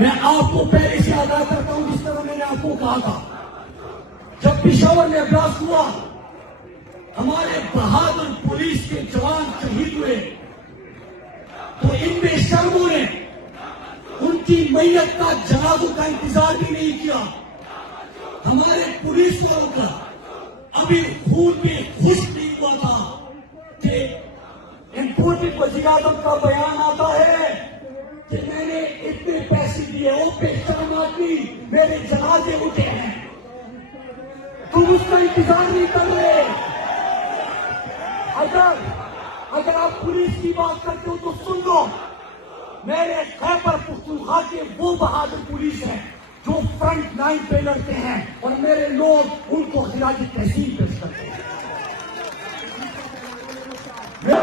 मैं आपको पहले से आगाह करता हूं, जिस तरह मैंने आपको कहा था, जब पिशावर में ब्लास्ट हुआ, हमारे बहादुर पुलिस के जवान शहीद हुए, तो इन बेशर्मों ने उनकी मैयत का जनाजों का इंतजार भी नहीं किया। हमारे पुलिस वालों का अभी खून में खुश नहीं हुआ था कि इंपोर्टेड वज़ीर-ए-आज़म का बयान आता है कि मैंने इतने पैसे दिए, वो बेशर्म आदमी मेरे जनाजे उठे हैं, तुम उसका इंतजार नहीं कर रहे। अगर आप पुलिस की बात करते हो तो सुन लो, मेरे खैबर पख्तूनख्वा के वो बहादुर पुलिस है जो फ्रंट लाइन पे लड़ते हैं और मेरे लोग उनको खिराज तहसील पेश करते हैं। मैं